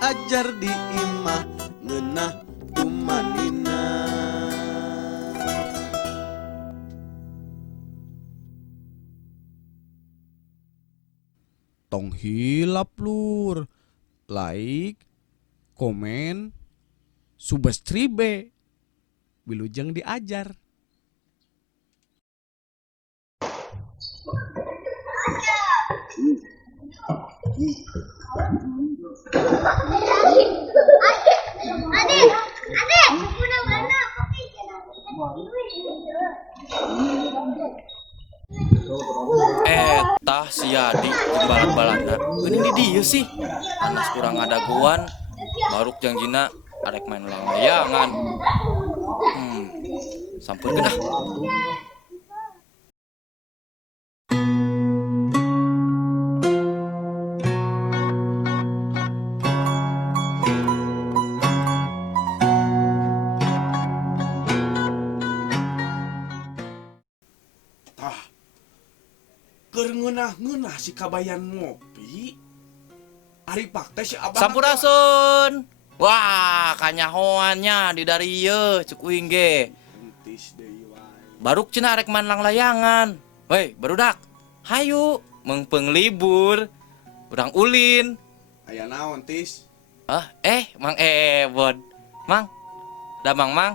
diajar di imah ngeunah tumanina. Tong hilap lur, like, komen, subscribe, Wilujeng diajar. Tah si Yadi jeung balad-baladna geuning di dieu sih. Anas kurang ngadaguan, baruk jangjina arek main layang-layangan. Sampeurkeun ah. Tah, keur ngeunah-ngeunah si kabayan ngopi. Ari pak teh si abah. Sampurasun. Wah, kanyahoannya di dari ieu cuk uing ge. Entis deui wae. Baruk cenah arek main layangan. Weh, barudak. Hayu, meungpeung libur. Urang ulin. Aya naon tis? Mang Ebon. Mang. Damang Mang.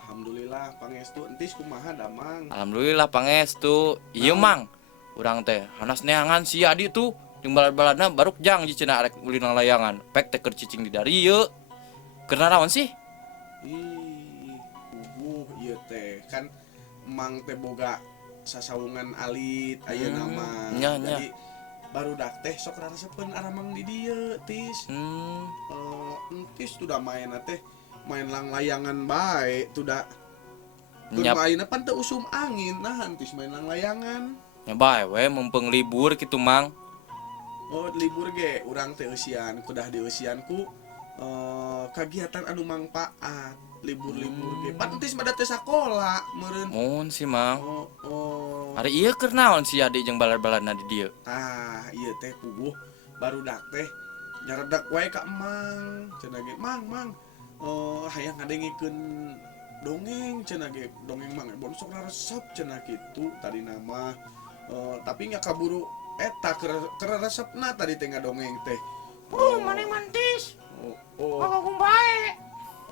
Alhamdulillah pangestu entis kumaha damang. Alhamdulillah pangestu. Ieu Mang. Urang teh hanas neangan si Adi tuh jeung balad-baladna baruk janji cenah arek ulin layangan. Pek teh keur cicing di dari ieu. Keur naon sih? Ih, ieu teh kan emang teh boga sasawungan alit ayeuna mah. Nya. Jadi barudak teh sok raresepeun aramang di dieu tis. Entis tuh da main teh main layangan bae tuh da. Keur maina pan teu usum angin nah entis main layangan. Nya bae we mumpung libur kitu Mang. Oh libur ge urang teh eusian kudah di eusianku kagiatan anu mangpaat libur-libur ge pan entis mah teh sakola meureun. Mun sih Mang. Oh. Hari ieu keur naon si Adi jeung balad-baladna di dieu? Ieu teh puguh barudak teh nyaredak wae ka emang cenah ge mang hayang ngadengikeun dongeng cenah ge dongeng Mang Ebon sok resep cenah kitu tadi nama tapi nya kaburu eta keur resepna tadi teh ngadongeng teh. Maneh mantis. Oh. Ngaganggu bae.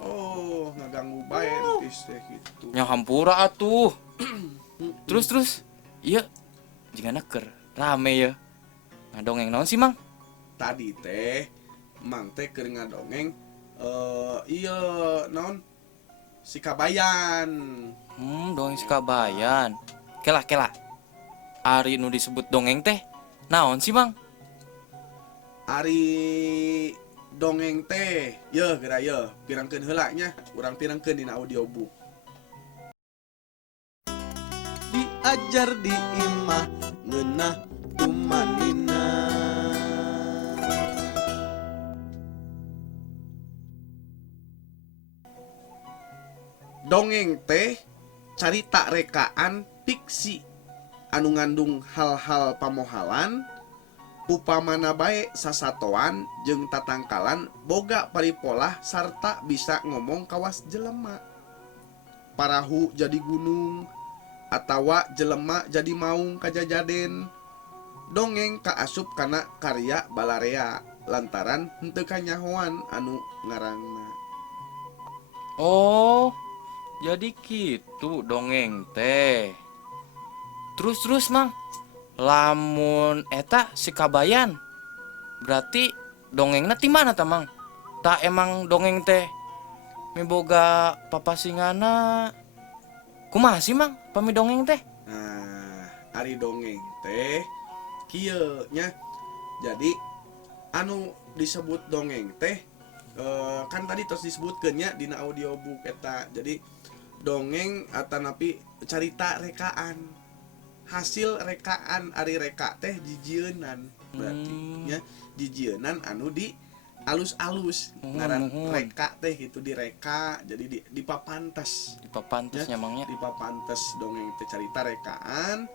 Oh, ngaganggu bae entis teh kitu. Nya hampura atuh. Terus ieu jigana keur rame ya. Ngadongeng naon sih Mang? Tadi teh Mang teh keur ngadongeng iya naon si kabayan. Dongeng si kabayan. Kela. Ari nu disebut dongeng teh naon sih Mang? Ari dongeng teh yeuh geura yeuh pirangkeun heula nya urang pirangkeun dina audiobook. Diajar di imah ngeunah tumanina. Dongeng teh carita rekaan fiksi anu ngandung hal-hal pamohalan upamana bae sasatoan jeung tatangkalan boga paripolah sarta bisa ngomong kawas jelema. Parahu jadi gunung atawa jelema jadi maung kajajaden. Dongeng kaasup kana karya Balarea lantaran henteu kanyahoan anu ngarangna. Oh, jadi gitu dongeng teh. Terus Mang. Lamun eta si kabayan berarti dongengna ti mana tah Mang? Tak emang dongeng teh miboga papasingana. Kumaha sih Mang pami dongeng teh? Ari dongeng teh kieu nya. Jadi anu disebut dongeng teh kan tadi tos disebutkeun nya dina audiobook eta. Jadi dongeng atanapi carita rekaan. Hasil rekaan ari reka teh jijieunnan berarti nya jijieunnan anu di alus-alus ngaran reka teh gitu direka jadi dipapantes Nyamangnya dipapantes dongeng teh carita rekaan.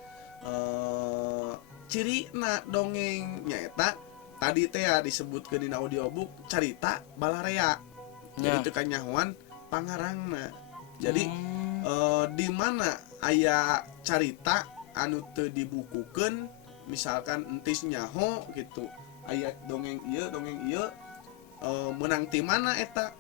Cirina dongeng nyaeta tadi teh ya disebutkeun dina audiobook carita balarea. Jadi Nya. teu kanyahoan pangarangna. Jadi Hmm. di mana aya carita anu teu dibukukeun, misalkan entis nyaho gitu. Aya dongeng ieu menang ti mana eta?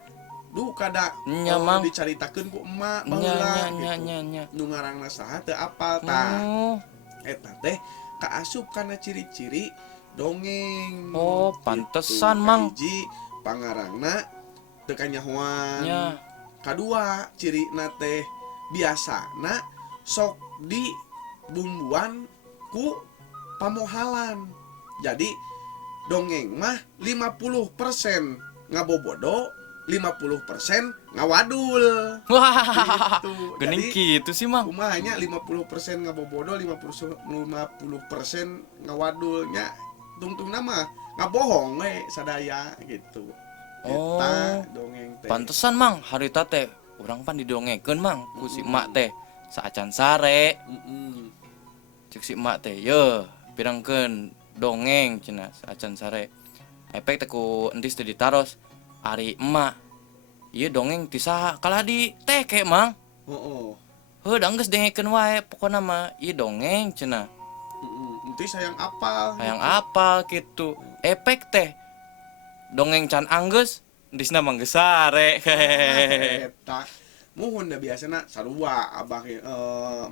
Duh kada Nya, Mang. dicaritakeun ku emak Nya baheula nya gitu. nya nya. Nu ngaranna saha teu apal tah. Oh. Eta teh kaasup kana ciri-ciri dongeng. Oh, Gitu. pantesan, Mang. Kahiji pangarangna teu kanyahoan. Nya. Kadua cirina teh biasana sok di bumbuan ku pamohalan. Jadi dongeng mah 50% ngabobodo, 50% ngawadul. Wah. Gitu. Geuning Jadi kitu sih, Mang. kumahanya 50% ngabobodo, 50% ngawadulnya. Tungtungna mah ngabohong we sadaya gitu. Oh. Eta dongeng teh. Pantesan, Mang, harita teh urang pan didongengkeun, Mang, ku si emak teh saacan sare. Mm-mm. Cek si emak teh, "Ye, pirangkeun dongeng cenah saacan sare." Efek teh ku entis teh ditaros. Ari emak, ieu dongeng ti saha? Kalah di teke, Mang. Oh, Heuh, geus dengekeun wae, pokona mah ieu dongeng cenah. Nanti sayang apal. Hayang gitu. apal gitu. Efek teh dongeng can anggeus, entisna mah geus sare. Eta muhun da biasana sarua abah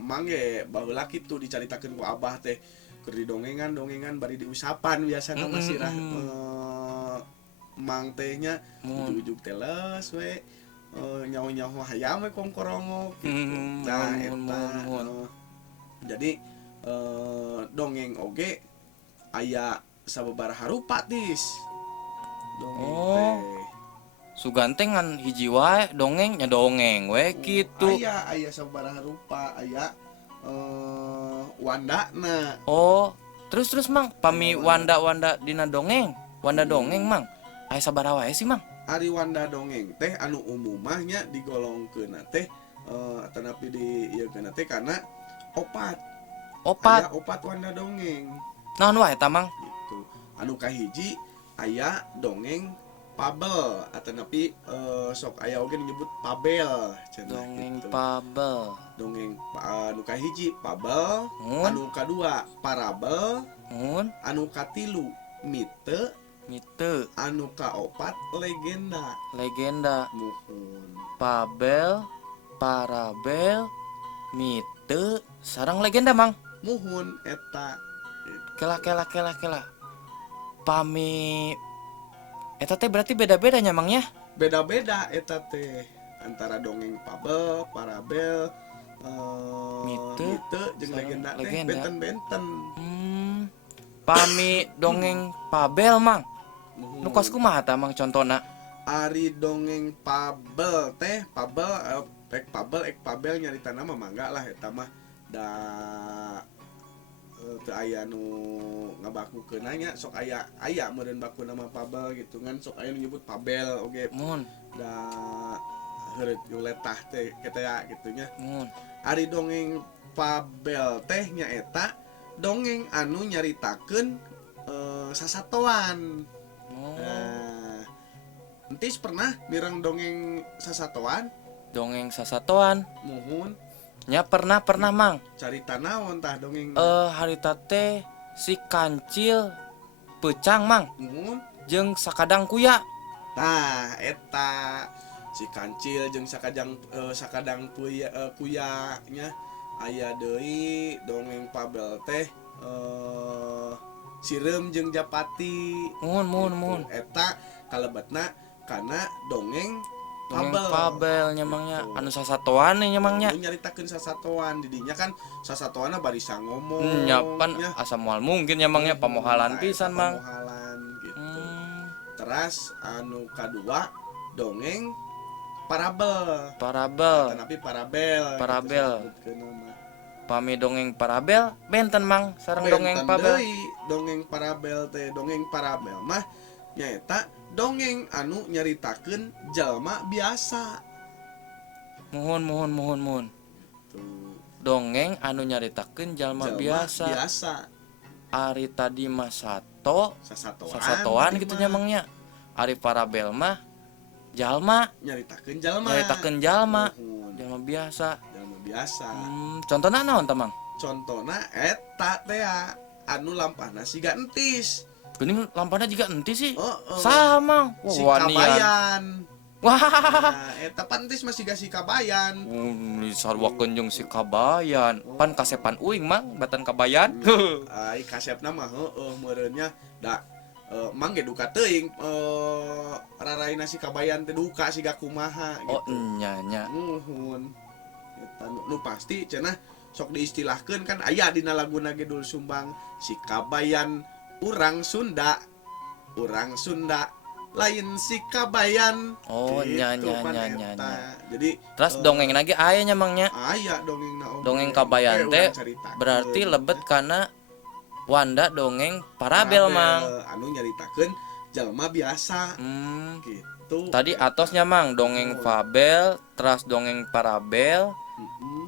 mangge baheula kitu dicaritakeun ku abah teh keur didongengan bari diusapan biasana Mm-mm, masih mm. mang tehnya ujug-ujug teles we nyaho-nyaho hayam we kongkorongo gitu. Nah eta jadi dongeng oge aya sababaraha rupa tis dongeng teh. Suganteng ngan hiji wae dongeng nya dongeng we kitu. Aya sabaraha rupa aya wandana. Oh, terus Mang, pami wanda dina dongeng. Wanda dongeng, Mang. Aya sabaraha wae sih, Mang? Ari wanda dongeng teh anu umumahnya digolongkeun teh atanapi di ieu keuna teh kana opat. Opat. Aya opat wanda dongeng Naon wae eta, Mang? gitu. Anu kahiji aya dongeng pabel atanapi sok aya oge nyebut pabel cenah Dongeng gitu. pabel. Dongeng anu kahiji pabel, Mun. anu kadua parabel, Mun, anu katilu mite, miteu anu kaopat legenda. legenda. Muhun. Pabel, parabel, miteu, sareng legenda, Mang. Muhun eta Kela. Pami eta teh berarti beda-bedanya, Mang ya? beda-beda eta teh antara dongeng pabel, parabel, Mite, jeung sareng legenda teh legenda. benten-benten. Pami dongeng pabel, Mang. Muhun. Nu kos kumaha tah, Mang, contona? Ari dongeng pabel teh pabel ek pabel nyarita nama mangga lah eta mah da teu aya nu ngabakukeun nya sok aya meureun baku nama pabel gitu kan sok aya nu nyebut pabel oge Mun, da heureut letah teh ketea gitu nya. mun. Ari dongeng pabel teh nyaeta dongeng anu nyaritakeun sasatoan. Oh, Nah, entis pernah mireng dongeng sasatoan? dongeng sasatoan. Muhun Nya pernah, Mang. carita naon tah dongeng? Harita teh si kancil peucang, Mang, Muhun. jeung sakadang kuya. Nah, eta si kancil jeung sakadang kuya nya aya deui dongeng pabel teh Sireum jeung Japati. Mun. Eta kalebetna kana dongeng Dongeng pabel nyamangnya Gitu. anu sasatoan nih nyamangnya. Anu nyaritakeun sasatoan didinya kan sasatoanna barisa ngomong. Nyapan nya. asa moal mungkin nyamangnya pamohalan Nah, pisan, eta Mang. pamohalan gitu. Hmm, Teras anu kadua dongeng parabel. parabel. Tapi parabel. Parabel. Gitu disebutkeun nama. Pami dongeng parabel benten, Mang, sareng Benten dongeng pabel. deui, dongeng parabel teh dongeng parabel mah nyaeta dongeng anu nyaritakeun jalma biasa. Muhun. Tuh, Dongeng anu nyaritakeun jalma biasa. biasa. Ari tadi mah sasatoan gitu nya mangnya. Ari parabel mah jalma nyaritakeun jalma. nyaritakeun jalma Nuhun. jalma biasa. Jalma biasa. Contohna naon tah mang? Contohna eta teh anu lampahna siga entis. Geuning lampana juga enti sih. Heeh. Sama. Si Wanian. kabayan. Wah. Nah, eta pantis masih gak si kabayan. Ini sarwakeun jeung si kabayan. Pan kasepan uing mang batan kabayan. Ai kasepna mah heueuh meureunnya da mang ge duka teuing raraina si kabayan teh duka siga kumaha Oh gitu. nya nya. Nuhun. Eta nu pasti cenah sok diistilahkeun kan aya dina laguna ge Doel Sumbang si kabayan urang Sunda lain si kabayan. Oh nya Gitu, nya pan nya eta. nya nya. Jadi Terus dongeng lagi aya nya mangnya. aya dongengna oge. Dongeng kabayan teh urang caritakeun. berarti lebet kana Wanda dongeng parabel mang. Anu nyaritakeun jalma biasa gitu. Tadi atosnya mang dongeng fabel, terus dongeng parabel,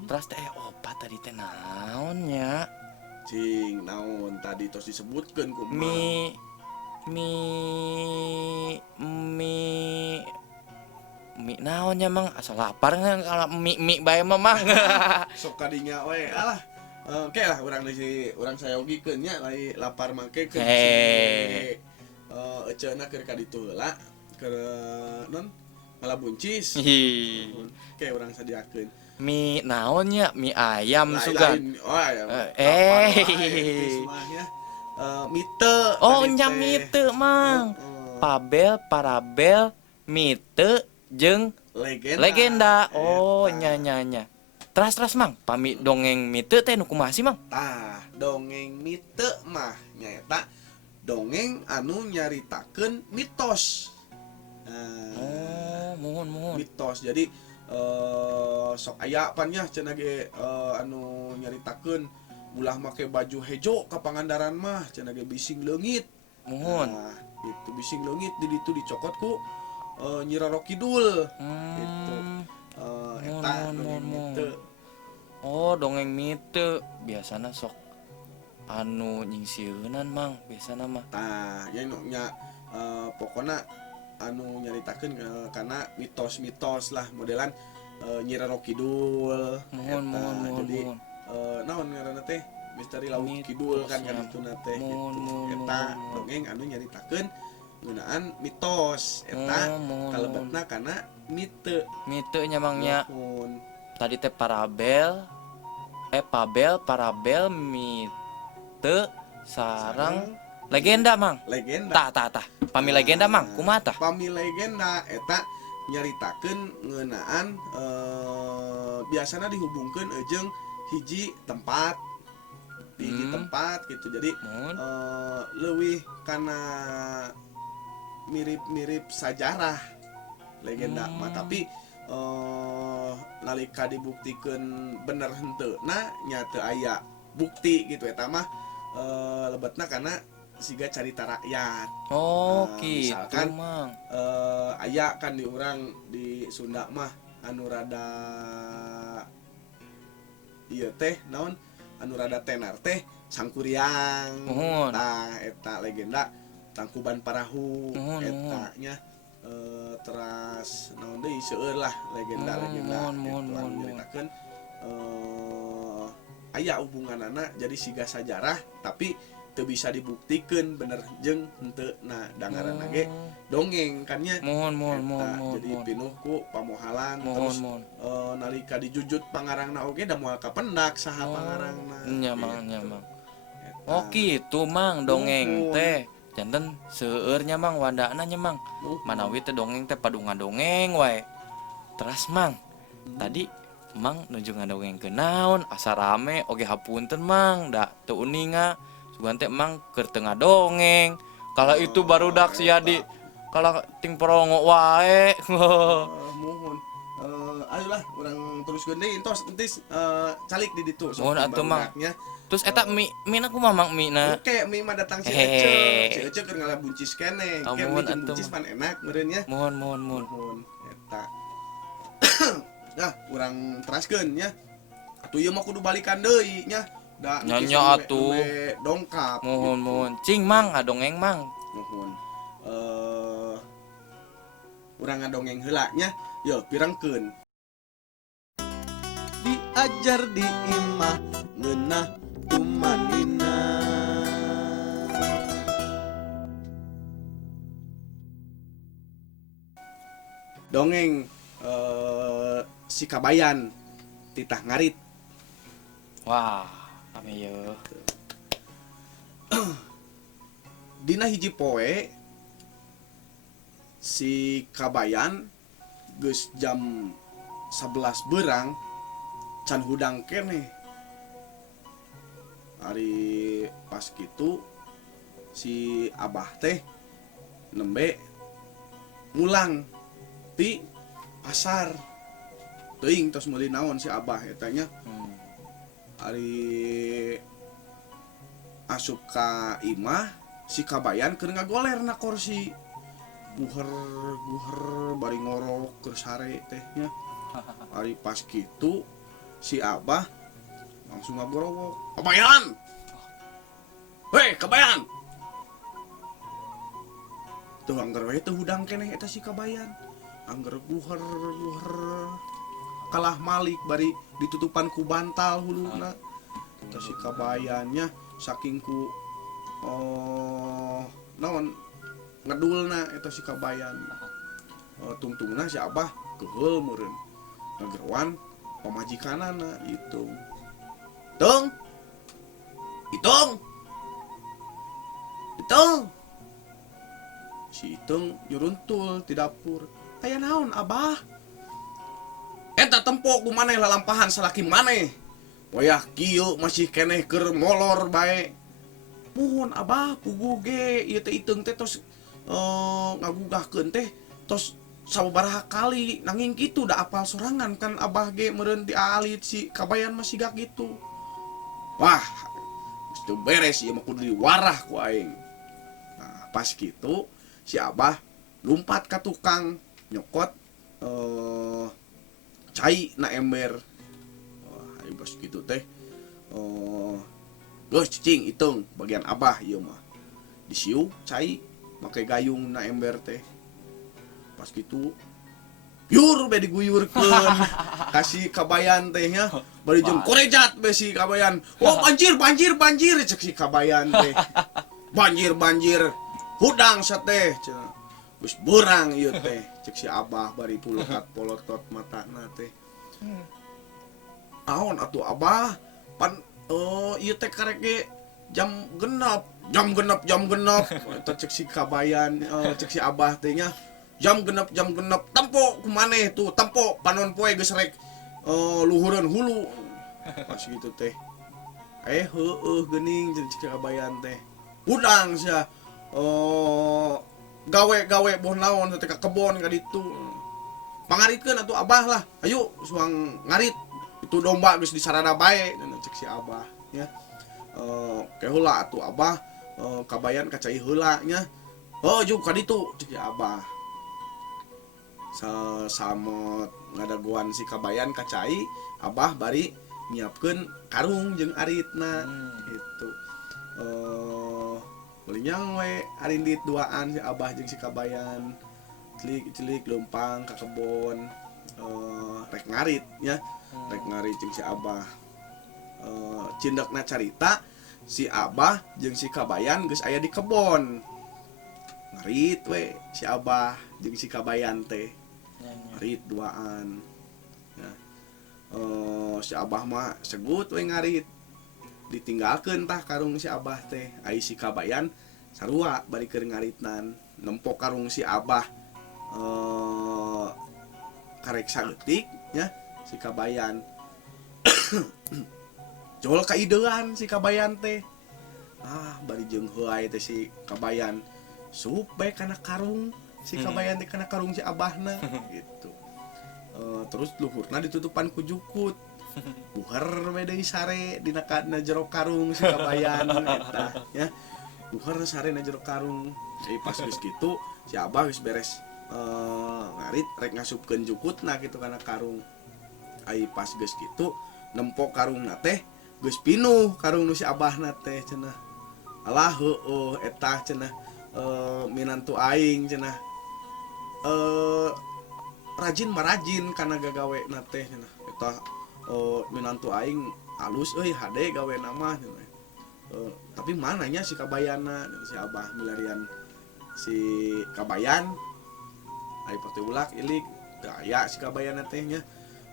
terus teh opat tadi teh naonnya? Cing naon tadi tos disebutkeun ku Mi naonnya mang asal lapar ngan kalau mi bae mah mang. sok kadinya we alah. Oke lah urang urang sayogikeun nya lai lapar mangke ke eceuna keur ka ditu heula keur non malabuncis. Oke urang sadiakeun. Mi naonnya? Mi ayam sugan. Oh ayam. Mite. Oh nya mite mang. Pabel, parabel, mite jeung legenda. Oh nya nya nya. Terus mang, pami dongeng mite teh nu kumaha sih mang? Tah, dongeng mite mah nyaeta dongeng anu nyaritakeun mitos. Oh, mohon. Mitos. Jadi sok aya pan nya cenah ge anu nyaritakeun ulah make baju hejo ka Pangandaran mah cenah ge bising leungit. Mohon. Nah, itu bising leungit di ditu dicokot ku Nyi Roro Kidul. Gitu. Eta dongeng mite. Oh dongeng mite biasana sok anu nyingsieunan mang biasana mah. Tah nya pokona anu nyaritakeun karena mitos-mitos lah modelan Nyi Roro Kidul. Mohon. Jadi naon ngaranna teh misteri laut kidul kan dituna teh gitu. Eta dongeng anu nyaritakeun ngeunaan mitos eta kalebetna kana mite nya mangnya. Tadi teh pabel, parabel, mite, sarang legenda mang. Legenda. Tah. Pami legenda mang, kumaha tah? Pami legenda eta nyaritakeun ngeunaan biasana dihubungkeun jeung hiji tempat gitu. Jadi leuwih kana mirip sejarah legenda mah tapi nalika dibuktikeun bener henteuna nya teu aya bukti gitu eta mah lebetna kana siga carita rakyat. Oh gitu misalkan, mang. Aya kan di urang di Sunda mah anu rada ieu teh naon anu rada tenar teh sangkuriang. Nah eta legenda Tangkuban Parahu eta nya teras naon deui seueur lah legenda nyaritakeun aya hubunganana jadi siga sajarah tapi teu bisa dibuktikan bener jeung henteu nah dangaranna ge dongeng kan nya. Mohon. Jadi pinuh ku pamohalan terus nalika dijujut pangarangna oge da moal kapendak saha pangarangna. Nya mang. Oh gitu mang dongeng teh. Janten seueur nya mang wandana nya mang. Manawi teh dongeng teh padungan dongeng wae. Terus mang, tadi mang nuju ngadongengkeun naon asa rame oge hapunten mang da teu uninga. Sugan teh mang keur teu ngadongeng. Kala itu barudak sia di kala ting porongo wae. Mohon. Ayolah urang teruskeun deui entis calik di ditu. Mohon atuh mang. Terus eta mina kumaha mang mina? Oke, mie mah datang si Ece. Si Ece keur ngalabuncis keneh. Keur bikin buncis pan enak meureun nya. Mohon. Eta. Nah, urang teraskeun nya. Atuh ieu mah kudu balikan deui nya. Da Nyonya atuh. dongkap. Mohon cing mang dongeng mang. Nuhun. Urang ngadongeng heula nya. Yo pirengkeun. Diajar di imah ngeunah tumanina. Dongeng si Kabayan titah ngarit. Wah, ame yeuh. Dina hiji poe si Kabayan geus jam 11 beurang can hudang keneh. Ari pas kitu si Abah teh nembe mulang ti pasar. Teuing tos meuli naon si Abah eta nya. Ari asup ka imah si Kabayan keur ngagoler na kursi. Guher bari ngorok keur sare teh nya. Ari pas kitu si Abah langsung ngagorowok. Kabayan! Hei, Kabayan! Tuh anggar we teu hudang keneh eta si Kabayan. Anggar guher kalah malik bari ditutupan ku bantal huluna. Eta si Kabayannya saking ku naon ngedulna eta si Kabayan. Tungtungna si Abah keheul meureun. Ngagerwan pamajikanana Itung. Tung. Si Itung nyuruntul ti dapur. Aya naon Abah? Eta tempo kumaneh lalampahan salaki maneh. Wayah kieu masih keneh keur molor bae. Puhun Abah puguh ge ieu teh Iteung teh tos ngagugahkeun teh tos sababaraha kali nanging kitu da apal sorangan kan Abah ge meureun dialit si Kabayan masih gak gitu. Wah, geus teu beres ieu mah kudu diwarah ku aing. Nah, pas kitu si Abah lumpat ka tukang nyokot cai na ember. Wah, ayo bos gitu teh. Geus cicing Iteung bagian Abah ieu mah. Disiu cai make gayung na ember teh. Pas kitu yur be diguyurkeun kasih Kabayan teh nya. Bari jeung korejat be si Kabayan. Oh, banjir cek si Kabayan teh. Banjir. Hudang sateh cenah. Geus beurang ieu teh cek si Abah bari polotot matana teh. Aon atuh Abah? Pan ieu teh karek ge jam genep eta cek si Kabayan cek si Abah teh nya. Jam genep tempo kumaneh tuh tempo panon poe geus rek luhureun hulu. Pas gitu teh. Heueuh geuning cek si Kabayan teh. Hudang sia gawe boh naon teh ka kebon ka ditu. Pangaritkeun atuh Abah lah. Ayo suang ngarit. Itu domba geus disarada bae cek si Abah nya. Heula atuh Abah Kabayan kacai heula nya. Juk ka ditu cek si Abah. Samot ngadaguan si Kabayan kacai, Abah bari nyiapkeun karung jeung aritna gitu. Belinyang we arindit duaan si Abah jeung si Kabayan. Cilik leumpang ka kebon rek ngarit nya. Rek ngarit jeung si Abah. Cindekna carita si Abah jeung si Kabayan geus aya di kebon. Ngarit we si Abah jeung si Kabayan teh. Ngarit duaan. Nah, si Abah mah segut we ngarit. Ditinggalkeun tah karung si Abah teh. Ai si Kabayan sarua bari keur ngaritnan. Nempok karung si Abah karek saeutik nya si Kabayan. Jol kaidean si Kabayan teh. Bari jeung heuai teh si Kabayan sup bae kana karung si Kabayan teh kana karung si Abahna gitu. Terus luhurna ditutupan ku jukut. Buher we deui sare dina jero karung si Kabayan eta nya. Buher sare na jero karung. Pas geus kitu si Abah geus beres ngarit rek ngasupkeun jukutna gitu kana karung. Ai pas geus kitu nempok karungna teh geus pinuh karung nu si abahna teh cenah. Alah heueuh eta cenah minantu aing cenah. Rajin marajin kana gagawe na teh cenah. Eta minantu aing alus euy hade gawe nama cenah. Tapi mananya si kabayana si abah milarian si kabayan ai pati ulak ilik gaya si kabayana tehnya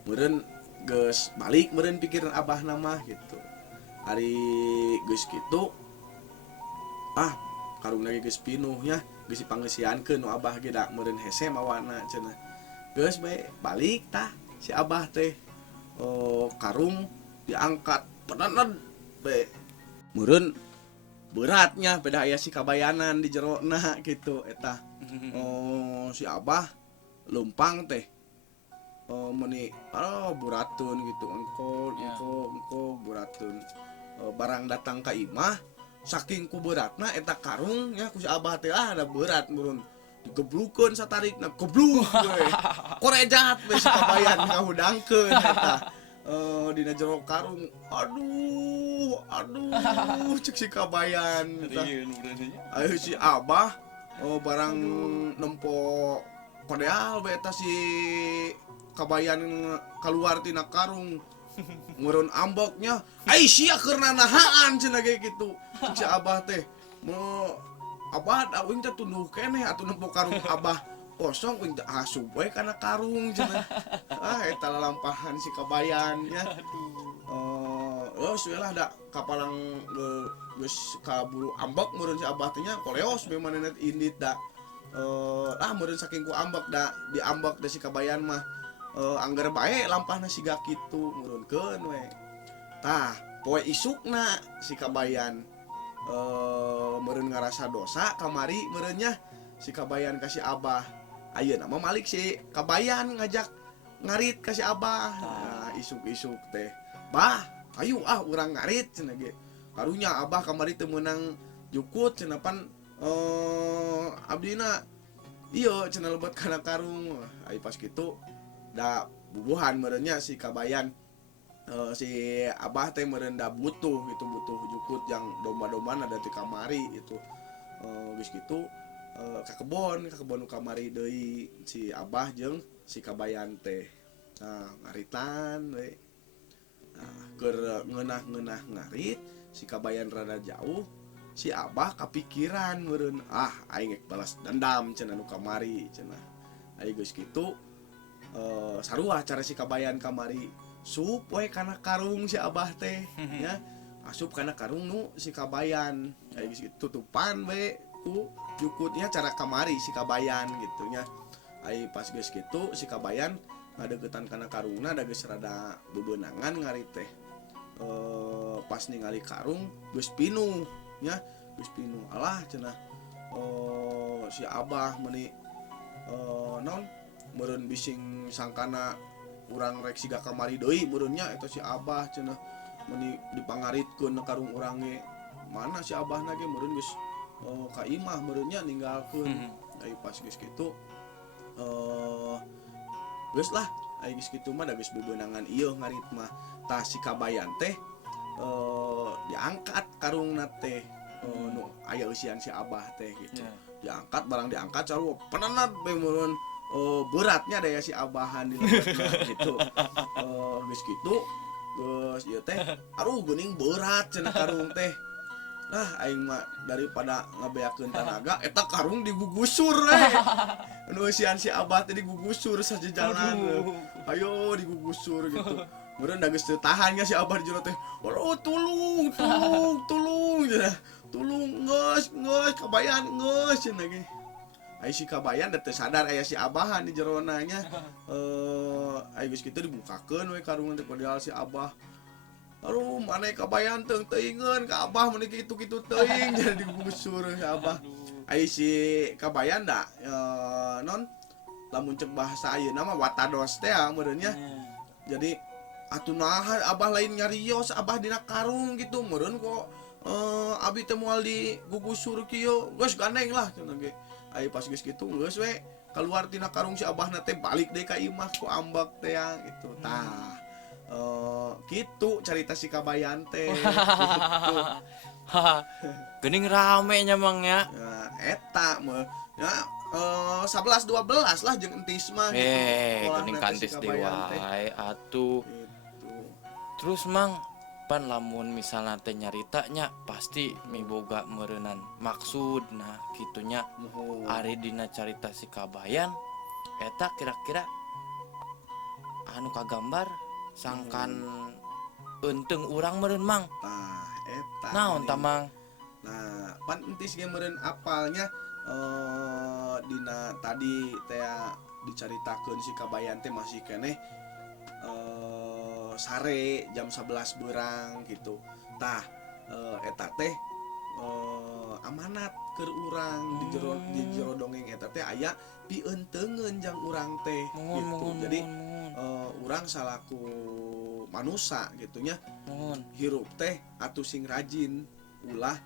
meureun geus balik meureun pikiran abah nama gitu. Hari geus kitu karung lagi geus pinuh nya geus dipanggeusiankeun nu abah ge da meureun hese mawana cenah. Geus bae balik tah si abah teh karung diangkat penanan bae meureun beratnya beda aya si kabayanan di jerona gitu eta. Si abah lempang teh meni buratun gitu engko buratun barang datang ka imah saking ku beratna eta karung nya ku si abah teh ada berat murun digeblukeun satarikna gebluk we korejat we si kabayan ngahudangkeun eta dina jero karung. Aduh cek si kabayan ayo si abah barang nempo kodeal we eta si kabayan keluar tina karung ngurun amboknya ai sia keur nanahaan cenah ge kitu si abah teh mau abah da uing teh tunduh keneh atuh nempo karung abah kosong uing teh asup we kana karung cenah. Eta lalampahan si kabayan nya. Geus we lah da kapalang geus kaburu ambek meureun si abah teh nya koleos be manehna indit da. Meureun saking ku ambek da diambek da si kabayan mah anggar bae lampahna siga kitu ngurunkeun we. Tah poe isukna si kabayan meureun ngarasa dosa kamari meureun nya si kabayan ka si abah. Ayeuna mah malik si kabayan ngajak ngarit ka si abah. Nah, isuk-isuk teh. Bah, ayo urang ngarit cenah ge. Karunya abah kamari teu meunang jukut cenah pan abdina ieu cenah lebet kana karung. Ai pas kitu da bubuhan meureun nya si kabayan si abah teh meureun da butuh jukut yang domba-dombana da ti kamari itu. Geus kitu ka kebon nu kamari deui si abah jeung si kabayan teh. Nah, ngaritan we. Nah, keur ngeunah-ngeunah ngarit si kabayan rada jauh, si abah kapikiran meureun, aing balas dendam cenah nu kamari cenah. Ai geus kitu sarua cara si kabayan kamari sup we kana karung si abah teh nya. Asup kana karung nu si kabayan. Ai geus kitu tutupan we ku jukutnya cara kamari si kabayan gitu nya. Ai pas geus kitu si kabayan ngadeukeutan kana karungna da geus rada bebeunangan ngarit teh. Pas ningali karung geus pinuh nya, geus pinuh. Alah cenah si abah meuni naon meureun bising sangkana urang rek siga kamari deui meureun nya eta si abah cenah meuni dipangaritkeun karung urang ge. Mana si abahna ge meureun geus ka imah meureun nya ninggalkeun. Ai pas geus kitu geus lah ai geus kitu mah da geus bebeunangan ieu ngarit mah. Tah si kabayan teh diangkat karungna teh nu aya eusian si abah teh gitu. Diangkat barang diangkat sarua penenat bae meureun beratnya daya si abahan di lebetna gitu. Geus kitu geus ieu teh aduh geuning berat cenah karung teh. Aing mah daripada ngabeakeun tanaga eta karung digugusur we. Anu eusian si abah teh digugusur sajejalan. Ayo digugusur gitu. Meureun da geus teu tahan nya si abah di jero teh. Tulung cenah. Tulung geus kabayan geus cenah ge. Ai si kabayan da teu sadar aya si abahan di jerona nya. Ai geus kitu dibukakeun we karung teh padahal si abah. Aduh, mana kabayan teuingeun ka abah meuni kitu-kitu teuing jadi digusur si abah. Ai si kabayan da non lamun cek bahasa ayeuna mah watados teh meureun nya. Jadi atuh naha abah lain nyarios abah dina karung gitu meureun kok abi teh moal digugusur kieu geus gandeng lah cenah ge. Ai pas geus kitu geus we keluar tina karung si abahna teh balik deui ka imah ku ambek teh gitu. Tah gitu cerita si kabayan teh gitu. Geuning rame nya Mang ya. Nah, eta mah ya 11 12 lah jeung entis mah gitu. Geuning Polahna teh kantis si teh kabayan teh. wae atuh. Gitu. Terus Mang, pan lamun misalnya teh nyaritanya pasti miboga meureunnan maksud nah gitunya. Muhun. Ari dina carita si kabayan eta kira-kira anu kagambar sangkan eunteng urang meureun Mang. Tah eta. Naon tah Mang? Nah, pan entis ge meureun apalnya dina tadi teh dicaritakeun si kabayan teh masih keneh sare jam 11 beurang gitu. Tah eta teh amanat keur urang di jero dongeng eta teh aya pieunteugeun jang urang teh gitu. Jadi urang salaku manusia gitunya hirup teh atuh sing rajin ulah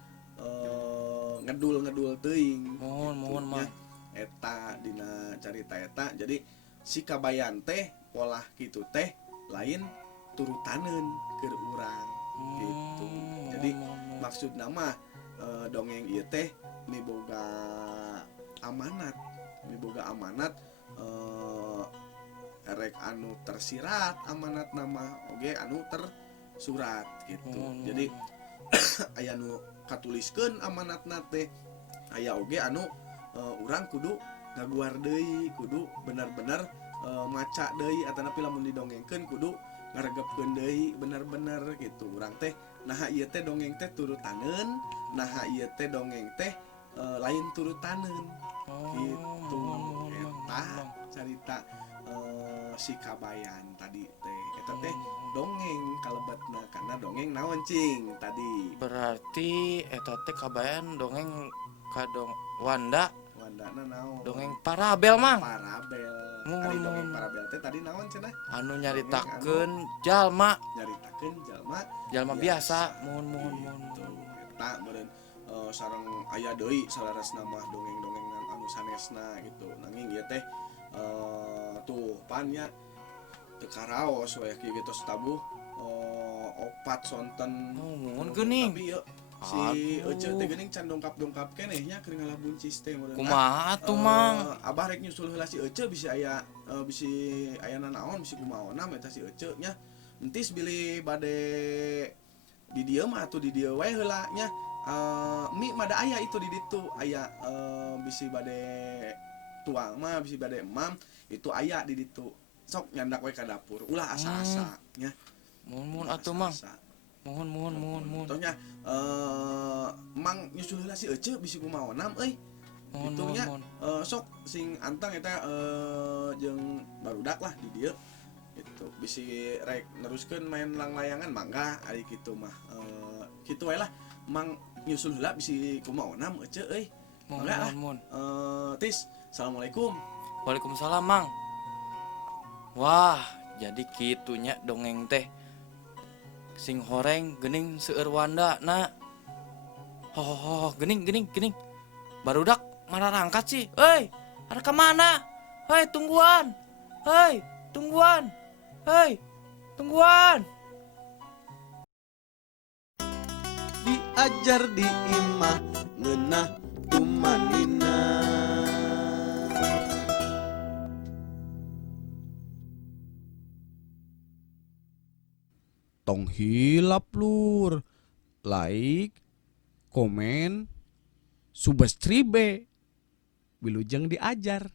ngedul teuing Mohon Mang. eta dina carita eta. Jadi si kabayan teh polah kitu teh lain turutaneun keur urang gitu. Jadi maksud nama dongeng ieu teh miboga amanat erek anu tersirat amanat nama oge anu tersurat gitu. Jadi aya nu katuliskeun amanatna teh aya oge anu urang kudu ngaguar deui, kudu bener-bener maca deui atau napi lamun didongengkeun kudu ngaregepkeun deui bener-bener gitu. Urang teh naha ieu teh dongeng teh turutaneun, naha ieu teh dongeng teh lain turutaneun gitu. Eta carita si kabayan tadi teh eta teh dongeng kalebetna karena dongeng naon cing tadi. Berarti eta teh kabayan dongeng Wandana naon? dongeng parabel Mang. Parabel. Mun. Ari dongeng parabel teh tadi naon cenah? Anu nyaritakeun jalma Nyaritakeun jalma biasa. Gitu. Eta meureun sareng aya deui salaresna mah dongeng-dongengan anu sanesna gitu. Nanging ieu teh tuh pan nya teu karaos we kieu gitu tabuh opat sonten. Mun geuning. Tapi yeuh si Ece teh geuning can dongkap-dongkap keneh nya keur ngalabuncis teh meureun. Kumaha atuh Mang? Abah rek nyusul heula si Ece bisi aya naon bisi kumaona eta si Ece nya. Entis bilih bade di dieu mah atuh di dieu wae heula nya. Mi mah da aya itu di ditu aya bisi bade tuang mah bisi bade emam itu aya di ditu. Sok nyandak we ka dapur ulah asa-asa nya. Mun atuh Mang. Mun. Contohnya Mang nyusul heula si Ece bisi kumaonam euy. Gitu nya sok sing antang eta jeung barudak lah di dieu. Gitu bisi rek neruskeun main lang-layangan mangga ari kitu mah. Kitu wae lah Mang nyusul heula bisi kumaonam Ece euy. Mangga lah. Tis, assalamualaikum. Waalaikumsalam Mang. Wah, jadi kitunya dongeng teh. Sing horeng geuning seueur wanda na. Geuning. Barudak mana rangkat sih? Hei, ada kemana? Hei, tungguan. Diajar di imah ngeunah tumanina. Tong hilap lur, like, komen, subscribe, wilujeng diajar.